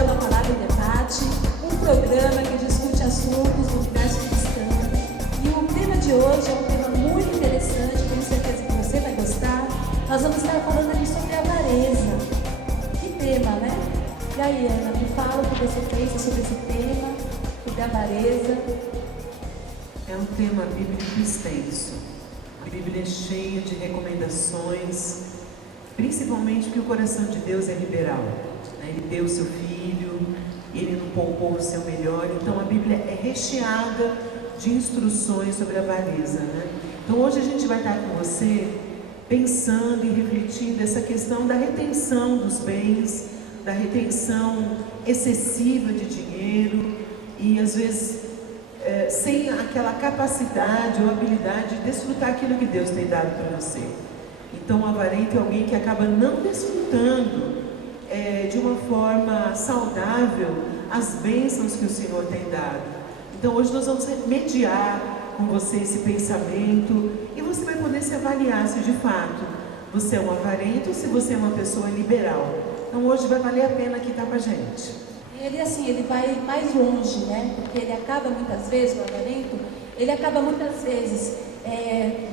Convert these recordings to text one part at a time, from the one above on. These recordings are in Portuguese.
programa Palavra em Debate, um programa que discute assuntos do universo cristão. E o tema de hoje é um tema muito interessante, tenho certeza que você vai gostar. Nós vamos estar falando aqui sobre a avareza. Que tema, né? E aí, Ana, me fala o que você pensa sobre esse tema, sobre a avareza. É um tema bíblico extenso. A Bíblia é cheia de recomendações, principalmente porque o coração de Deus é liberal. Ele deu o seu filho, ele não poupou o seu melhor. Então a Bíblia é recheada de instruções sobre a avareza, né? Então hoje a gente vai estar com você pensando e refletindo essa questão da retenção dos bens, da retenção excessiva de dinheiro e às vezes sem aquela capacidade ou habilidade de desfrutar aquilo que Deus tem dado para você. Então o avarento é alguém que acaba não desfrutando de uma forma saudável as bênçãos que o Senhor tem dado. Então hoje nós vamos mediar com você esse pensamento e você vai poder se avaliar se de fato você é um avarento ou se você é uma pessoa liberal. Então hoje vai valer a pena aqui estar com a gente. Ele vai mais longe, né? Porque ele acaba muitas vezes, o avarento, ele acaba muitas vezes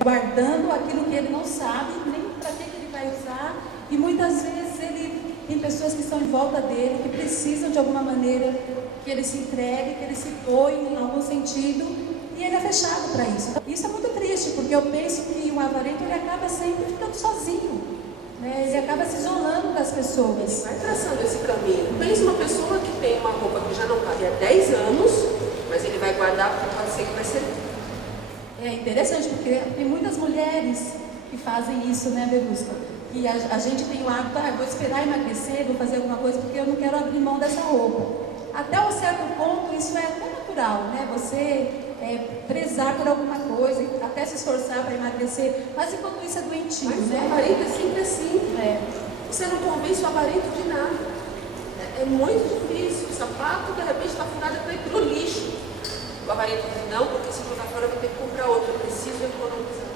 guardando aquilo que ele não sabe, nem para que ele vai usar, e muitas vezes ele tem pessoas que estão em volta dele, que precisam de alguma maneira que ele se entregue, que ele se doe em algum sentido, e ele é fechado para isso. Isso é muito triste, porque eu penso que o avarento ele acaba sempre ficando sozinho. Ele acaba se isolando das pessoas. Vai traçando esse caminho. Pensa uma pessoa que tem uma roupa que já não cabe há 10 anos, mas ele vai guardar porque pode ser que vai ser. É interessante, porque tem muitas mulheres que fazem isso, né, Bebusca? E a gente tem o hábito, vou esperar emagrecer, vou fazer alguma coisa, porque eu não quero abrir mão dessa roupa. Até um certo ponto, isso é até natural, né? Você prezar por alguma coisa, até se esforçar para emagrecer, mas enquanto isso é doentio, mas né? O avarento é sempre assim. Você não convence o avarento de nada. É muito difícil. O sapato, de repente, está furado para ir para o lixo. O avarento diz, não, porque se for fora, eu vou ter que comprar outro. Eu preciso economizar.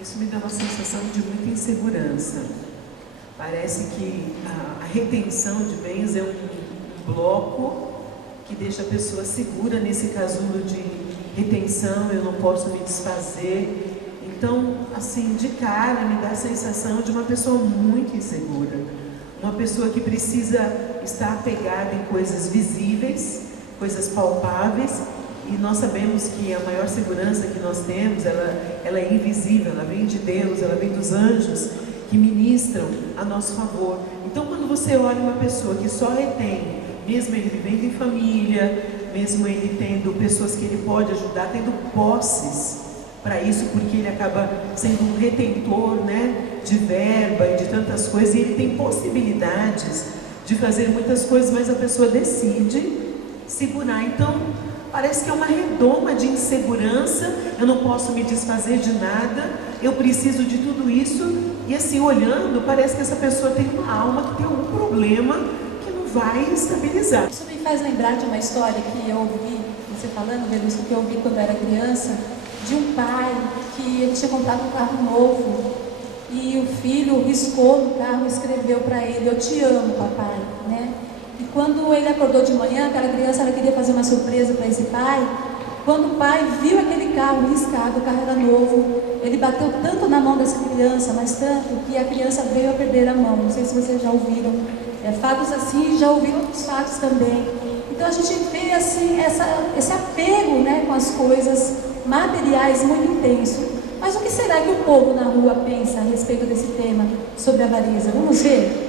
Isso me dá uma sensação de muita insegurança. Parece que a retenção de bens é um bloco que deixa a pessoa segura nesse casulo de retenção, eu não posso me desfazer. Então, assim, de cara me dá a sensação de uma pessoa muito insegura. Uma pessoa que precisa estar apegada em coisas visíveis, coisas palpáveis, e nós sabemos que a maior segurança que nós temos, ela é invisível, ela vem de Deus, ela vem dos anjos que ministram a nosso favor. Então, quando você olha uma pessoa que só retém, mesmo ele vivendo em família, mesmo ele tendo pessoas que ele pode ajudar, tendo posses para isso, porque ele acaba sendo um retentor, né, de verba e de tantas coisas, e ele tem possibilidades de fazer muitas coisas, mas a pessoa decide segurar. Então, parece que é uma redoma de insegurança, eu não posso me desfazer de nada, eu preciso de tudo isso, e assim, olhando, parece que essa pessoa tem uma alma que tem algum problema que não vai estabilizar. Isso me faz lembrar de uma história que eu ouvi, você falando, Velusco, que eu ouvi quando eu era criança, de um pai que ele tinha comprado um carro novo e o filho riscou no carro e escreveu para ele, eu te amo, papai, né? E quando ele acordou de manhã, aquela criança ela queria fazer uma surpresa para esse pai. Quando o pai viu aquele carro riscado, o carro era novo, ele bateu tanto na mão dessa criança, mas tanto, que a criança veio a perder a mão. Não sei se vocês já ouviram fatos assim, já ouviram outros fatos também. Então a gente vê assim, esse apego, né, com as coisas materiais muito intenso. Mas o que será que o povo na rua pensa a respeito desse tema, sobre a avareza? Vamos ver?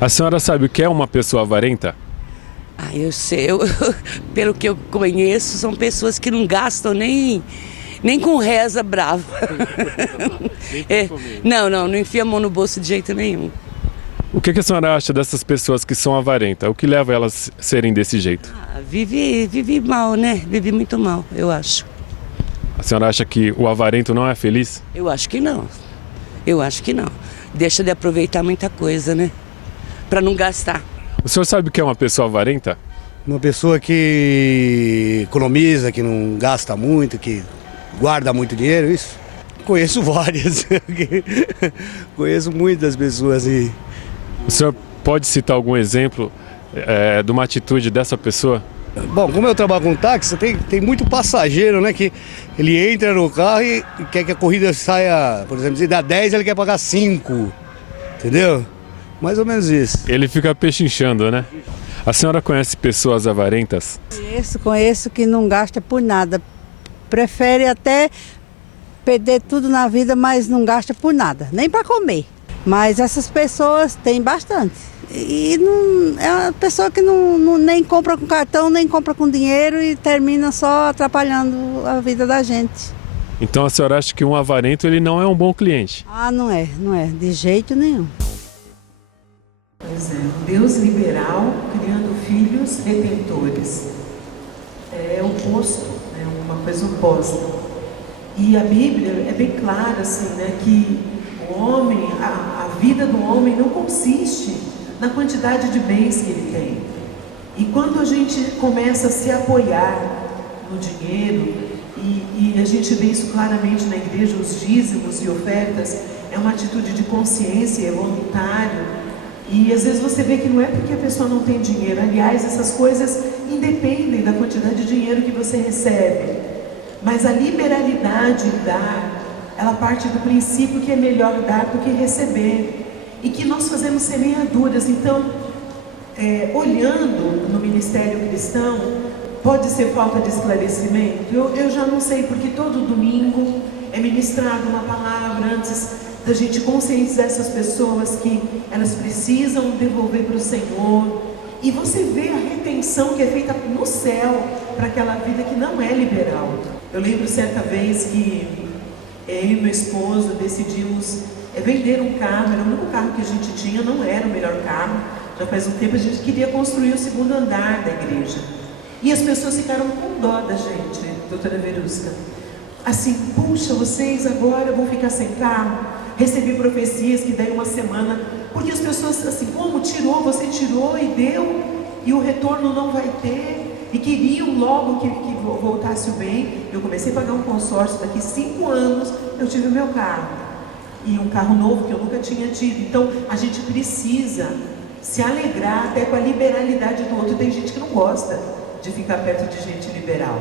A senhora sabe o que é uma pessoa avarenta? Eu sei, pelo que eu conheço, são pessoas que não gastam nem com reza brava. Não enfia a mão no bolso de jeito nenhum. O que a senhora acha dessas pessoas que são avarentas? O que leva elas a serem desse jeito? Vive mal, né? Vive muito mal, eu acho. A senhora acha que o avarento não é feliz? Eu acho que não. Deixa de aproveitar muita coisa, né? Para não gastar. O senhor sabe o que é uma pessoa avarenta? Uma pessoa que economiza, que não gasta muito, que guarda muito dinheiro, isso? Conheço várias. Conheço muitas pessoas e... O senhor pode citar algum exemplo de uma atitude dessa pessoa? Bom, como eu trabalho com táxi, tem muito passageiro, né? Que ele entra no carro e quer que a corrida saia, por exemplo, se dá 10, ele quer pagar 5. Entendeu? Mais ou menos isso. Ele fica pechinchando, né? A senhora conhece pessoas avarentas? Conheço que não gasta por nada. Prefere até perder tudo na vida, mas não gasta por nada, nem para comer. Mas essas pessoas têm bastante. E não, é uma pessoa que nem compra com cartão, nem compra com dinheiro e termina só atrapalhando a vida da gente. Então a senhora acha que um avarento ele não é um bom cliente? Ah, não é, de jeito nenhum. Pois é, um Deus liberal criando filhos retentores. É oposto, né? Uma coisa oposta. E a Bíblia é bem clara, assim, né? Que o homem, a vida do homem não consiste na quantidade de bens que ele tem. E quando a gente começa a se apoiar no dinheiro, e a gente vê isso claramente na igreja, os dízimos e ofertas, é uma atitude de consciência, é voluntário. E às vezes você vê que não é porque a pessoa não tem dinheiro. Aliás, essas coisas independem da quantidade de dinheiro que você recebe. Mas a liberalidade em dar, ela parte do princípio que é melhor dar do que receber. E que nós fazemos semeaduras. Então, olhando no ministério cristão, pode ser falta de esclarecimento? Eu já não sei, porque todo domingo é ministrada uma palavra antes da gente conscientizar essas pessoas que elas precisam devolver para o Senhor. E você vê a retenção que é feita no céu para aquela vida que não é liberal. Eu lembro certa vez que eu e meu esposo decidimos vender um carro. Era o único carro que a gente tinha, não era o melhor carro. Já faz um tempo a gente queria construir o segundo andar da igreja. E as pessoas ficaram com dó da gente, doutora Verusca. Assim, puxa, vocês agora vão ficar sem carro? Recebi profecias que daí uma semana, porque as pessoas assim, como tirou, você tirou e deu, e o retorno não vai ter, e queriam logo que voltasse o bem. Eu comecei a pagar um consórcio, daqui 5 anos eu tive o meu carro, e um carro novo que eu nunca tinha tido. Então a gente precisa se alegrar até com a liberalidade do outro. Tem gente que não gosta de ficar perto de gente liberal,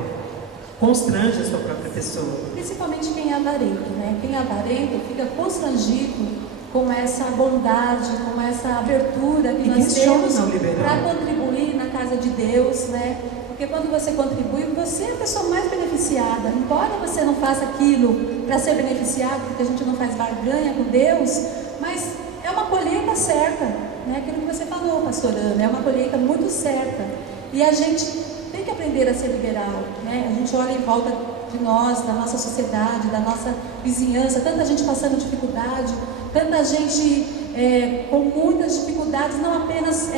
constrange a sua própria pessoa. Principalmente quem é avarento, né? Quem é avarento fica constrangido com essa bondade, com essa abertura que nós temos para contribuir na casa de Deus, né? Porque quando você contribui, você é a pessoa mais beneficiada. Embora você não faça aquilo para ser beneficiado, porque a gente não faz barganha com Deus, mas é uma colheita certa, né? Aquilo que você falou, pastor Ana, é uma colheita muito certa. E a gente tem que aprender a ser liberal, né? A gente olha em volta de nós, da nossa sociedade, da nossa vizinhança, tanta gente passando dificuldade, tanta gente com muitas dificuldades, não apenas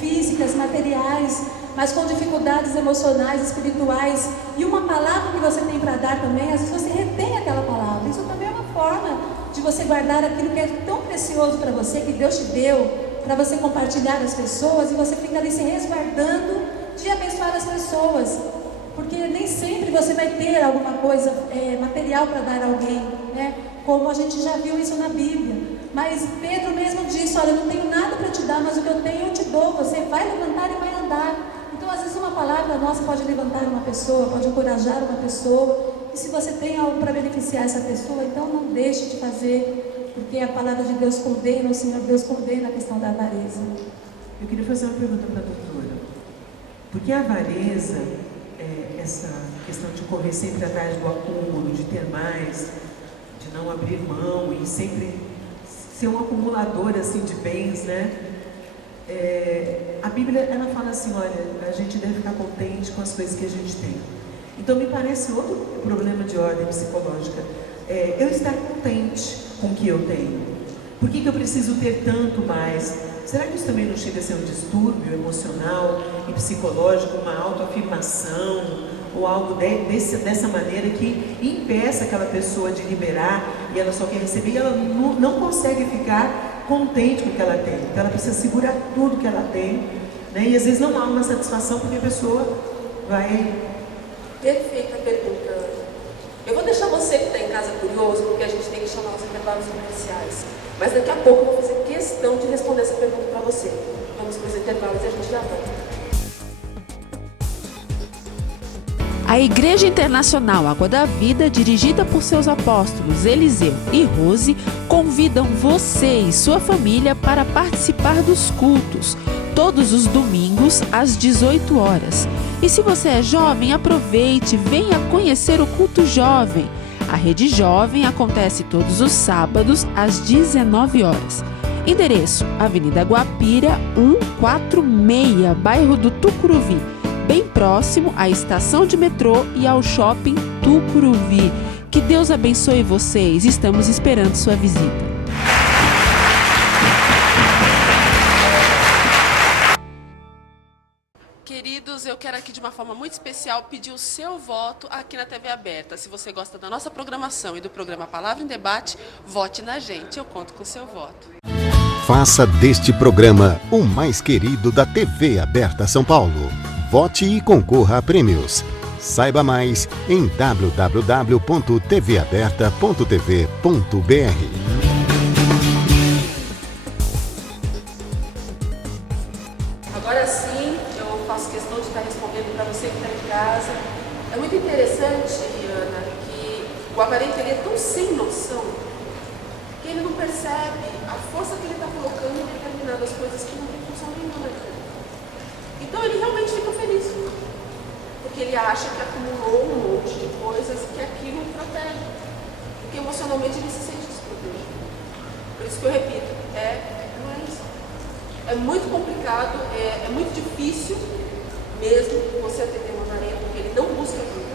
físicas, materiais, mas com dificuldades emocionais, espirituais. E uma palavra que você tem para dar também, às vezes você retém aquela palavra. Isso também é uma forma de você guardar aquilo que é tão precioso para você, que Deus te deu, para você compartilhar com as pessoas, e você fica ali se resguardando de abençoar as pessoas, porque nem sempre você vai ter alguma coisa material para dar a alguém, né? Como a gente já viu isso na Bíblia. Mas Pedro mesmo disse: olha, eu não tenho nada para te dar, mas o que eu tenho eu te dou. Você vai levantar e vai andar. Então, às vezes, uma palavra nossa pode levantar uma pessoa, pode encorajar uma pessoa. E se você tem algo para beneficiar essa pessoa, então não deixe de fazer, porque a palavra de Deus condena, o Senhor Deus condena a questão da avareza. Eu queria fazer uma pergunta para a doutora. Porque a avareza, essa questão de correr sempre atrás do acúmulo, de ter mais, de não abrir mão e sempre ser um acumulador assim, de bens, né? A Bíblia, ela fala assim, olha, a gente deve ficar contente com as coisas que a gente tem. Então me parece outro problema de ordem psicológica. Eu estar contente com o que eu tenho. Por que eu preciso ter tanto mais? Será que isso também não chega a ser um distúrbio emocional e psicológico, uma autoafirmação ou algo dessa maneira que impeça aquela pessoa de liberar e ela só quer receber e ela não consegue ficar contente com o que ela tem? Então ela precisa segurar tudo que ela tem, né? E às vezes não há uma satisfação porque a pessoa vai... Perfeita pergunta. Eu vou deixar você que está em casa curioso, porque a gente tem que chamar os intervalos comerciais. Mas daqui a pouco eu vou fazer questão de responder essa pergunta para você. A Igreja Internacional Água da Vida, dirigida por seus apóstolos Eliseu e Rose, convidam você e sua família para participar dos cultos, todos os domingos às 18 horas. E se você é jovem, aproveite, venha conhecer o culto jovem. A Rede Jovem acontece todos os sábados às 19 horas. Endereço: Avenida Guapira, 146, bairro do Tucuruvi, bem próximo à estação de metrô e ao shopping Tucuruvi. Que Deus abençoe vocês, estamos esperando sua visita. Queridos, eu quero aqui de uma forma muito especial pedir o seu voto aqui na TV Aberta. Se você gosta da nossa programação e do programa Palavra em Debate, vote na gente, eu conto com o seu voto. Faça deste programa o mais querido da TV Aberta São Paulo. Vote e concorra a prêmios. Saiba mais em www.tvaberta.tv.br. Agora sim, eu faço questão de estar respondendo para você que está em casa. É muito interessante, Ana, que o avarento ele é tão sem noção que ele não percebe a força que ele está colocando em determinadas coisas que não tem função nenhuma na vida. Então ele realmente fica feliz, porque ele acha que acumulou um monte de coisas e que aquilo o protege, porque emocionalmente ele se sente desprotegido. Por isso que eu repito, não é isso. É muito complicado, é muito difícil mesmo você atender um avarento, porque ele não busca ajuda.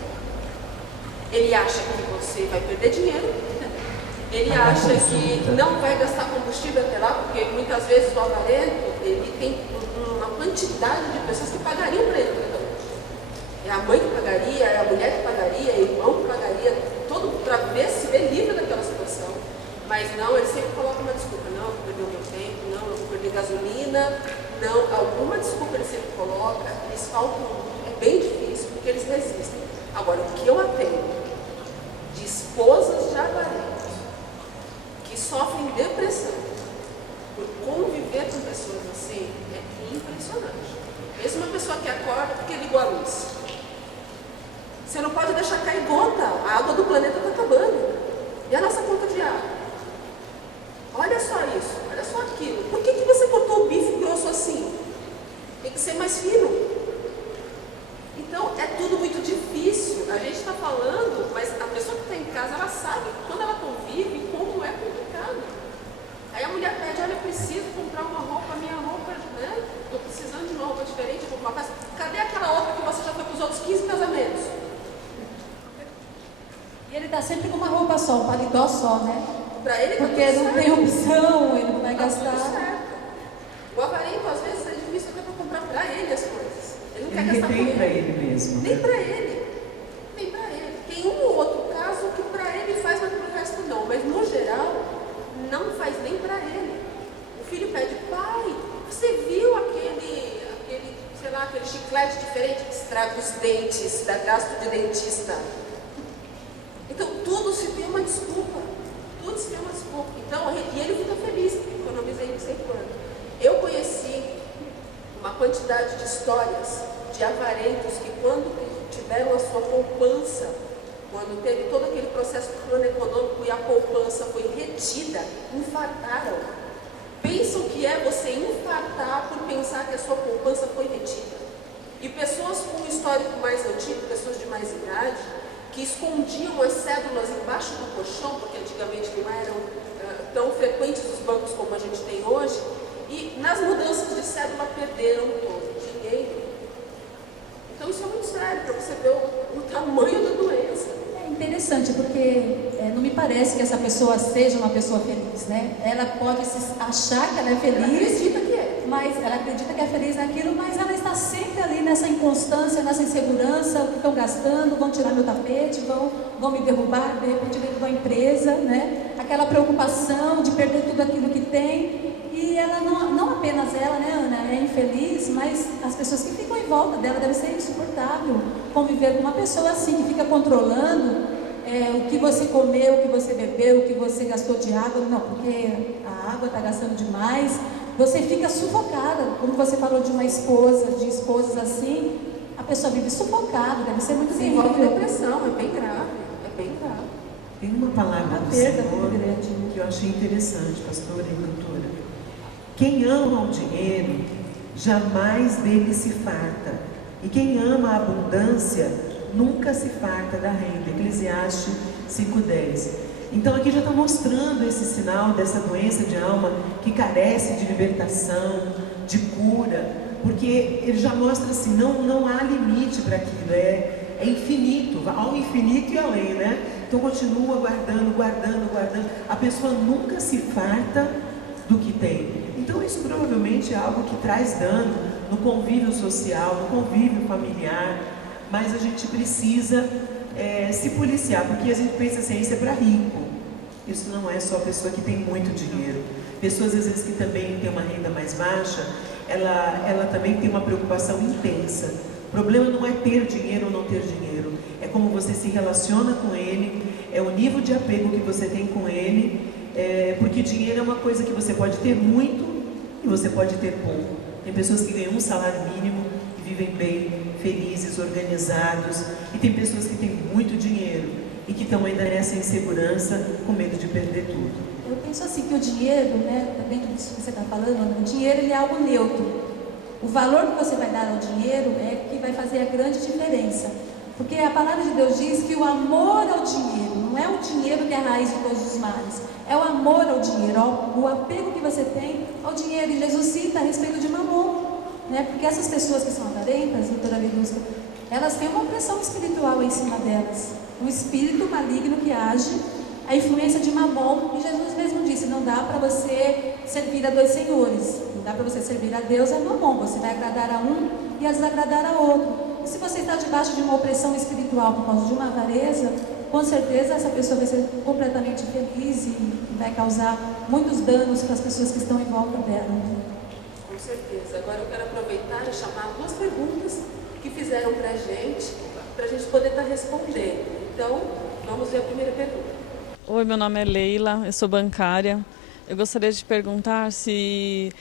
Ele acha que você vai perder dinheiro, ele acha que não vai gastar combustível até lá, porque muitas vezes o avarento ele tem uma quantidade de pessoas que pagariam para ele. É a mãe que pagaria, é a mulher que pagaria, é o irmão que pagaria, todo para ver se vê livre daquela situação. Mas não, ele sempre coloca uma desculpa. Não, eu vou perder o meu tempo, não, eu vou perder gasolina, não, alguma desculpa ele sempre coloca, eles faltam, é bem difícil, porque eles resistem. Agora, o que eu atendo de esposas de avarentos que sofrem depressão por conviver com pessoas assim, é impressionante. Mesmo uma pessoa que acorda porque ligou a luz. Você não pode deixar cair gota, a água do planeta está acabando. E a nossa conta de água? Olha só isso, olha só aquilo. Por que você cortou o bife grosso assim? Tem que ser mais fino. Então, é tudo muito difícil. A gente está falando, mas a pessoa que está em casa, ela sabe quando ela convive como é complicado. Aí a mulher pede, olha, eu preciso comprar uma roupa, minha roupa, né? Estou precisando de uma roupa diferente, vou comprar. Cadê aquela outra que você já foi para os outros 15 casamentos? E ele está sempre com uma roupa só, um paletó só, né? Para ele tá porque tudo não certo. tem opção, ele não vai gastar. Tudo certo. O avarento, às vezes, é difícil até para comprar para ele as coisas. Ele não quer gastar com retém ele. para ele mesmo. Nem Né? para ele. Nem para ele. Tem um ou outro caso que para ele faz, mas para o resto não. Mas, no geral, não faz nem para ele. O filho pede, pai, você viu aquele, sei lá, aquele chiclete diferente que estraga os dentes, dá gasto de dentista? Então, tudo se tem uma desculpa. Tudo se tem uma desculpa. Então, e ele fica feliz, economizei não sei quanto. Eu conheci uma quantidade de histórias de avarentos que, quando tiveram a sua poupança, quando teve todo aquele processo do plano econômico e a poupança foi retida, infartaram. Pensam que é você infartar por pensar que a sua poupança foi retida. E pessoas com um histórico mais antigo, pessoas de mais idade, que escondiam as cédulas embaixo do colchão, porque antigamente não eram tão frequentes os bancos como a gente tem hoje, e nas mudanças de cédula perderam todo o dinheiro. Então isso é muito sério, para você ver o tamanho da doença. É interessante, porque não me parece que essa pessoa seja uma pessoa feliz, né? Ela pode achar que ela é feliz, Ela acredita que é. mas ela acredita que é feliz naquilo, mas ela está sempre ali nessa inconstância, nessa insegurança. O que estão gastando? Vão tirar meu tapete, vão me derrubar, de repente dentro da empresa, né? Aquela preocupação de perder tudo aquilo que tem. E ela não apenas ela, né, Ana, é infeliz, mas as pessoas que ficam em volta dela, deve ser insuportável conviver com uma pessoa assim, que fica controlando o que você comeu, o que você bebeu, o que você gastou de água. Não, porque a água está gastando demais. Você fica sufocada, como você falou de uma esposa, de esposas assim. A pessoa vive sufocada, deve ser muito Se envolve terrível. depressão, é bem grave, é bem grave. Tem uma palavra do perda Senhor muito grande. que eu achei interessante, pastora e doutora. Quem ama o dinheiro, jamais dele se farta. E quem ama a abundância, nunca se farta da renda. Eclesiastes 5:10. Então aqui já está mostrando esse sinal dessa doença de alma que carece de libertação, de cura, porque ele já mostra assim, não há limite para aquilo, é infinito, ao infinito e além, né? Então continua guardando. A pessoa nunca se farta do que tem. Então isso provavelmente é algo que traz dano no convívio social, no convívio familiar, mas a gente precisa se policiar, porque a gente pensa assim, isso é para rico. Isso não é só a pessoa que tem muito dinheiro. Pessoas às vezes que também têm uma renda mais baixa, ela também tem uma preocupação intensa. O problema não é ter dinheiro ou não ter dinheiro, é como você se relaciona com ele, é o nível de apego que você tem com ele, porque dinheiro é uma coisa que você pode ter muito e você pode ter pouco. Tem pessoas que ganham um salário mínimo e vivem bem, felizes, organizados, e tem pessoas que têm muito dinheiro e que estão ainda nessa insegurança, com medo de perder tudo. Eu penso assim que o dinheiro, né, dentro disso que você está falando, o dinheiro ele é algo neutro. O valor que você vai dar ao dinheiro é que vai fazer a grande diferença. Porque a palavra de Deus diz que o amor ao dinheiro, não é o dinheiro que é a raiz de todos os males, é o amor ao dinheiro, o apego que você tem ao dinheiro. E Jesus cita a respeito de Mamon, né? Porque essas pessoas que são avarentas, doutora Verusca, elas têm uma opressão espiritual em cima delas. Um espírito maligno que age, a influência de Mamon, e Jesus mesmo disse, não dá para você servir a dois senhores, não dá para você servir a Deus e a Mamon, você vai agradar a um e a desagradar a outro. E se você está debaixo de uma opressão espiritual por causa de uma avareza, com certeza essa pessoa vai ser completamente infeliz e vai causar muitos danos para as pessoas que estão em volta dela. Com certeza. Agora eu quero aproveitar e chamar duas perguntas que fizeram para a gente poder estar respondendo. Então, vamos ver a primeira pergunta. Oi, meu nome é Leila, eu sou bancária. Eu gostaria de perguntar se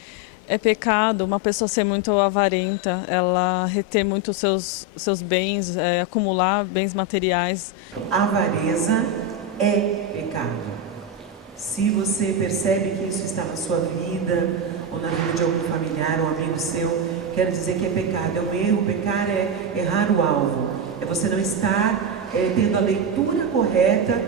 é pecado uma pessoa ser muito avarenta, ela reter muito os seus bens, acumular bens materiais. A avareza é pecado. Se você percebe que isso está na sua vida, ou na vida de algum familiar, um amigo seu, quero dizer que é pecado, é um erro. Pecar é errar o alvo, é você não estar tendo a leitura correta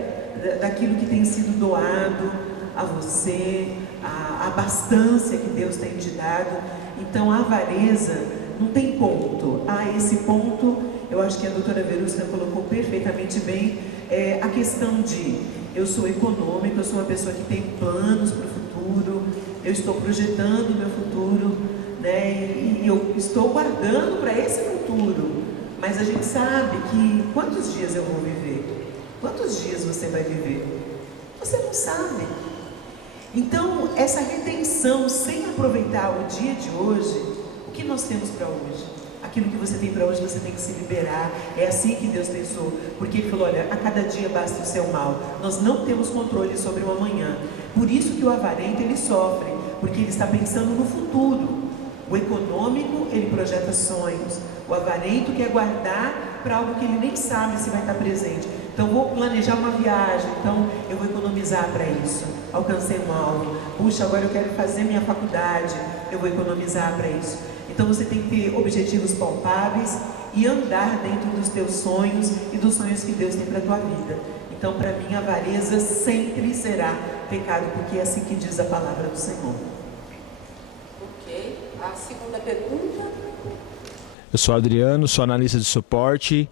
daquilo que tem sido doado a você, a abastança que Deus tem te dado. Então a avareza não tem ponto. Esse ponto, eu acho que a doutora Verusca colocou perfeitamente bem, a questão de eu sou econômica, eu sou uma pessoa que tem planos para o futuro, eu estou projetando o meu futuro, né? E eu estou guardando para esse futuro, mas a gente sabe que quantos dias eu vou viver? Quantos dias você vai viver? Você não sabe. Então, essa retenção, sem aproveitar o dia de hoje, o que nós temos para hoje? Aquilo que você tem para hoje, você tem que se liberar. É assim que Deus pensou. Porque Ele falou, olha, a cada dia basta o seu mal. Nós não temos controle sobre o amanhã. Por isso que o avarento, ele sofre, porque ele está pensando no futuro. O econômico, ele projeta sonhos. O avarento quer guardar para algo que ele nem sabe se vai estar presente. Então, vou planejar uma viagem, então eu vou economizar para isso. Alcancei um alvo. Puxa, agora eu quero fazer minha faculdade, eu vou economizar para isso. Então, você tem que ter objetivos palpáveis e andar dentro dos teus sonhos e dos sonhos que Deus tem para a tua vida. Então, para mim, a avareza sempre será pecado, porque é assim que diz a palavra do Senhor. Ok. A segunda pergunta. Eu sou Adriano, sou analista de suporte.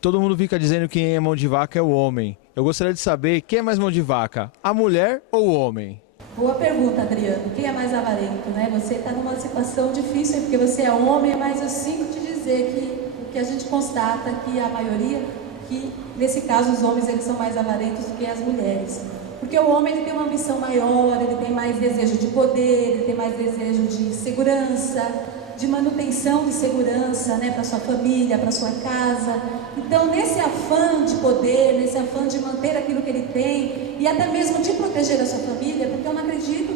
Todo mundo fica dizendo que quem é mão de vaca é o homem. Eu gostaria de saber quem é mais mão de vaca, a mulher ou o homem? Boa pergunta, Adriano. Quem é mais avarento, né? Você está numa situação difícil, porque você é homem, mas eu sinto te dizer que o que a gente constata que a maioria, que nesse caso os homens eles são mais avarentos do que as mulheres. Porque o homem ele tem uma ambição maior, ele tem mais desejo de poder, ele tem mais desejo de segurança, de manutenção de segurança, né, para sua família, para sua casa. Então, nesse afã de poder, nesse afã de manter aquilo que ele tem e até mesmo de proteger a sua família, porque eu não acredito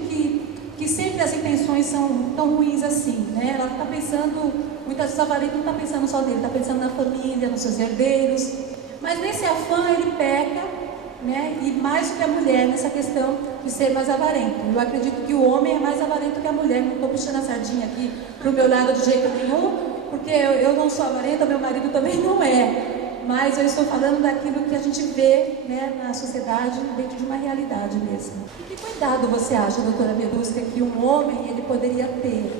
que sempre as intenções são tão ruins assim, né? Ela está pensando, muitas vezes o avarento não está pensando só nele, está pensando na família, nos seus herdeiros, mas nesse afã ele peca, né? E mais do que a mulher nessa questão de ser mais avarento. Eu acredito que o homem é mais avarento que a mulher. Não estou puxando a sardinha aqui para o meu lado de jeito nenhum, porque eu não sou avarenta, meu marido também não é. Mas eu estou falando daquilo que a gente vê, né, na sociedade, dentro de uma realidade mesmo. E que cuidado você acha, doutora Verusca, que um homem ele poderia ter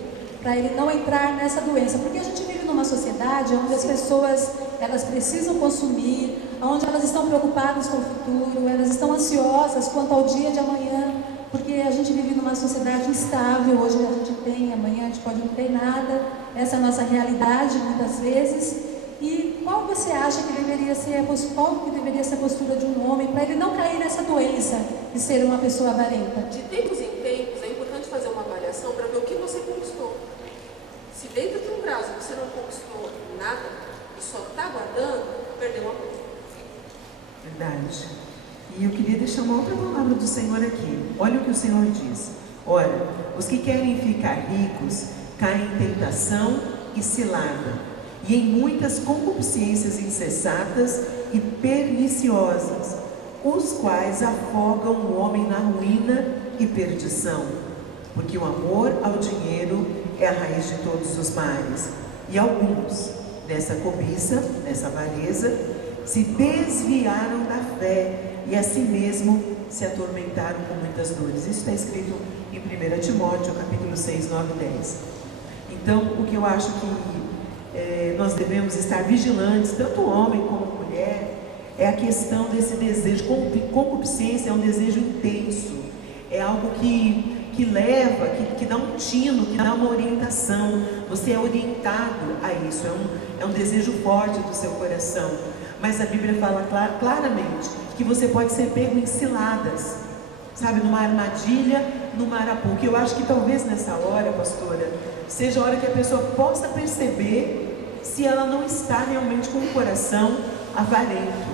para ele não entrar nessa doença? Porque a gente vive numa sociedade onde as pessoas elas precisam consumir, onde elas estão preocupadas com o futuro, elas estão ansiosas quanto ao dia de amanhã, porque a gente vive numa sociedade instável. Hoje a gente tem, amanhã a gente pode não ter nada. Essa é a nossa realidade muitas vezes. E qual você acha que deveria ser a postura de um homem para ele não cair nessa doença de ser uma pessoa avarenta? De tempos em tempos é importante fazer uma avaliação para ver o que você conquistou. Se dentro de um prazo você não conquistou nada e só está guardando, perdeu o amor. Verdade. E eu queria deixar uma outra palavra do Senhor aqui. Olha o que o Senhor diz. Olha, os que querem ficar ricos caem em tentação e cilada, e em muitas concupiscências insensatas e perniciosas, os quais afogam o homem na ruína e perdição, porque o amor ao dinheiro é a raiz de todos os males. E alguns, nessa cobiça, nessa avareza, se desviaram da fé e a si mesmo se atormentaram com muitas dores. Isso está escrito em 1 Timóteo, capítulo 6, 9 e 10. Então, o que eu acho que nós devemos estar vigilantes, tanto homem como mulher, é a questão desse desejo. Concupiscência é um desejo intenso, é algo que leva, que dá um tino, que dá uma orientação. Você é orientado a isso, é um desejo forte do seu coração. Mas a Bíblia fala claramente que você pode ser pego em ciladas, sabe, numa armadilha, numa arapuca. Eu acho que talvez nessa hora, pastora, seja a hora que a pessoa possa perceber se ela não está realmente com o coração avarento.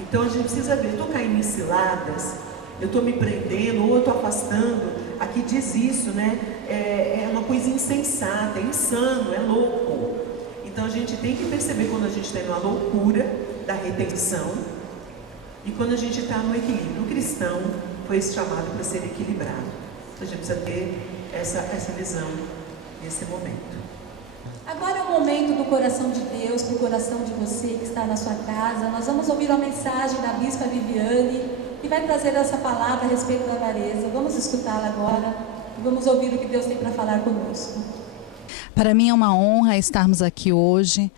Então a gente precisa ver, estou caindo em ciladas, eu estou me prendendo ou eu estou afastando. Aqui diz isso, né? É uma coisa insensata, é insano, é louco. Então a gente tem que perceber quando a gente está numa loucura da retenção e quando a gente está no equilíbrio. O cristão foi chamado para ser equilibrado. A gente precisa ter essa visão nesse momento. Agora é o momento do coração de Deus, para o coração de você que está na sua casa. Nós vamos ouvir uma mensagem da Bispa Viviane, que vai trazer essa palavra a respeito da avareza. Vamos escutá-la agora e vamos ouvir o que Deus tem para falar conosco. Para mim é uma honra estarmos aqui hoje,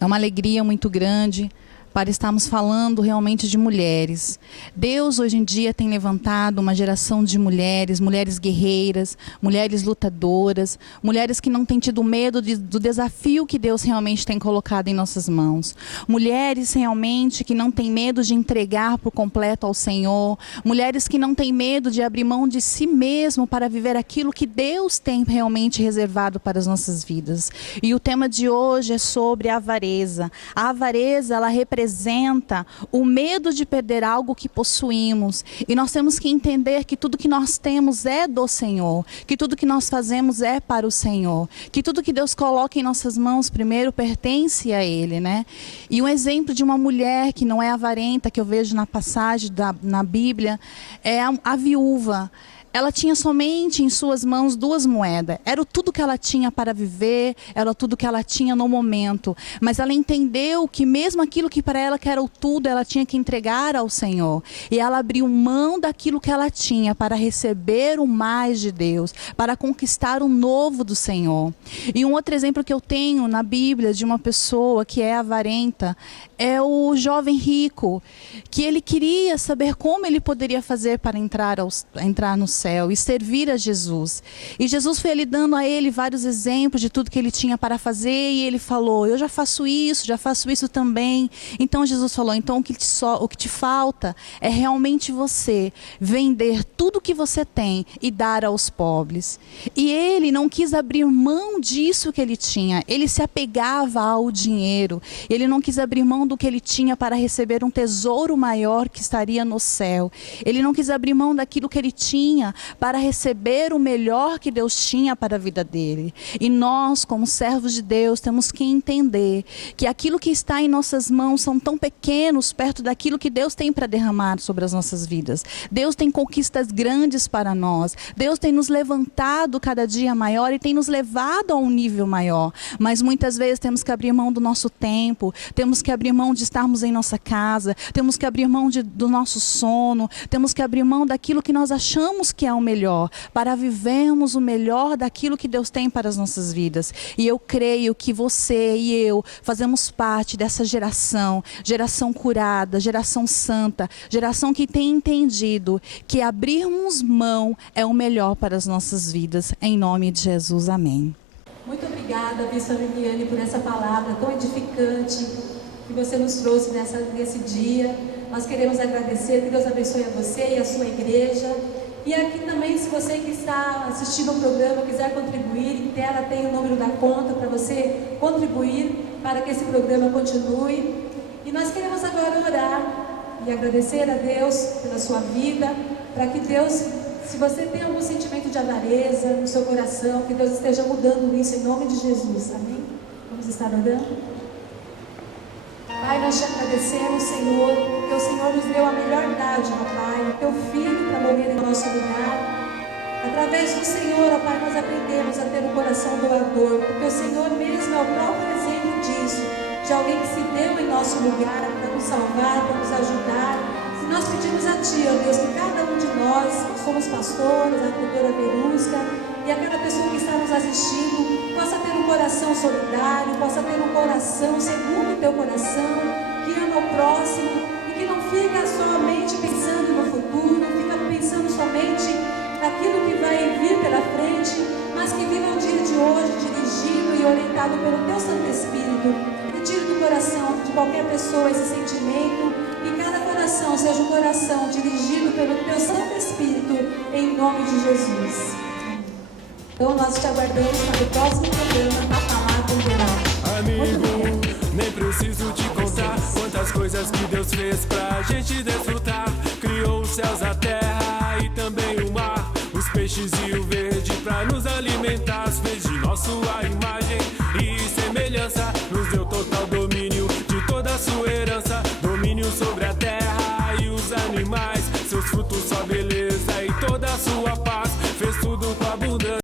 é uma alegria muito grande para estarmos falando realmente de mulheres. Deus hoje em dia tem levantado uma geração de mulheres, mulheres guerreiras, mulheres lutadoras, mulheres que não têm tido medo do desafio que Deus realmente tem colocado em nossas mãos. Mulheres realmente que não têm medo de entregar por completo ao Senhor, mulheres que não têm medo de abrir mão de si mesmo para viver aquilo que Deus tem realmente reservado para as nossas vidas. E o tema de hoje é sobre a avareza. A avareza, ela representa o medo de perder algo que possuímos. E nós temos que entender que tudo que nós temos é do Senhor, que tudo que nós fazemos é para o Senhor, que tudo que Deus coloca em nossas mãos primeiro pertence a Ele, né? E um exemplo de uma mulher que não é avarenta, que eu vejo na passagem na Bíblia, é a viúva. Ela tinha somente em suas mãos 2 moedas. Era tudo que ela tinha para viver, era tudo que ela tinha no momento. Mas ela entendeu que mesmo aquilo que para ela que era o tudo, ela tinha que entregar ao Senhor. E ela abriu mão daquilo que ela tinha para receber o mais de Deus, para conquistar o novo do Senhor. E um outro exemplo que eu tenho na Bíblia de uma pessoa que é avarenta é o jovem rico, que ele queria saber como ele poderia fazer para entrar no céu e servir a Jesus. E Jesus foi lhe dando a ele vários exemplos de tudo que ele tinha para fazer, e ele falou: eu já faço isso também. Então Jesus falou: então o que te falta é realmente você vender tudo que você tem e dar aos pobres. E ele não quis abrir mão disso que ele tinha. Ele se apegava ao dinheiro. Ele não quis abrir mão do que ele tinha para receber um tesouro maior que estaria no céu. Ele não quis abrir mão daquilo que ele tinha para receber o melhor que Deus tinha para a vida dele. E nós, como servos de Deus, temos que entender que aquilo que está em nossas mãos são tão pequenos perto daquilo que Deus tem para derramar sobre as nossas vidas. Deus tem conquistas grandes para nós. Deus tem nos levantado cada dia maior e tem nos levado a um nível maior. Mas muitas vezes temos que abrir mão do nosso tempo, temos que abrir mão de estarmos em nossa casa, temos que abrir mão do nosso sono, temos que abrir mão daquilo que nós achamos que é o melhor, para vivermos o melhor daquilo que Deus tem para as nossas vidas. E eu creio que você e eu fazemos parte dessa geração curada, geração santa, geração que tem entendido que abrirmos mão é o melhor para as nossas vidas. Em nome de Jesus, amém. Muito obrigada, Bispa Liliane, por essa palavra tão edificante que você nos trouxe nesse dia. Nós queremos agradecer, que Deus abençoe a você e a sua igreja. E aqui também, se você que está assistindo o programa quiser contribuir, em tela tem o número da conta para você contribuir para que esse programa continue. E nós queremos agora orar e agradecer a Deus pela sua vida, para que Deus, se você tem algum sentimento de avareza no seu coração, que Deus esteja mudando isso em nome de Jesus, amém? Vamos estar orando? Pai, nós te agradecemos, Senhor, porque o Senhor nos deu a melhor dádiva, Pai, o teu Filho para morrer em nosso lugar. Através do Senhor, ó Pai, nós aprendemos a ter um coração doador, porque o Senhor mesmo é o próprio exemplo disso, de alguém que se deu em nosso lugar para nos salvar, para nos ajudar. E nós pedimos a Ti, ó Deus, que cada um de nós, que somos pastores, a doutora Verusca, e a cada pessoa que está nos assistindo, possa ter um coração solidário, possa ter um coração segundo o Teu coração, que ama o próximo e que não fica somente pensando no futuro, não fica pensando somente naquilo que vai vir pela frente, mas que viva o dia de hoje dirigido e orientado pelo Teu Santo Espírito. Retire do coração de qualquer pessoa esse sentimento, e cada coração seja um coração dirigido pelo Teu Santo Espírito, em nome de Jesus. Então nós te aguardamos para o próximo programa, a Palavra Geral. Amigo, nem preciso te contar quantas coisas que Deus fez pra gente desfrutar. Criou os céus, a terra e também o mar, os peixes e o verde pra nos alimentar. Fez de nós sua imagem e semelhança, nos deu total domínio de toda a sua herança. Domínio sobre a terra e os animais, seus frutos, sua beleza e toda a sua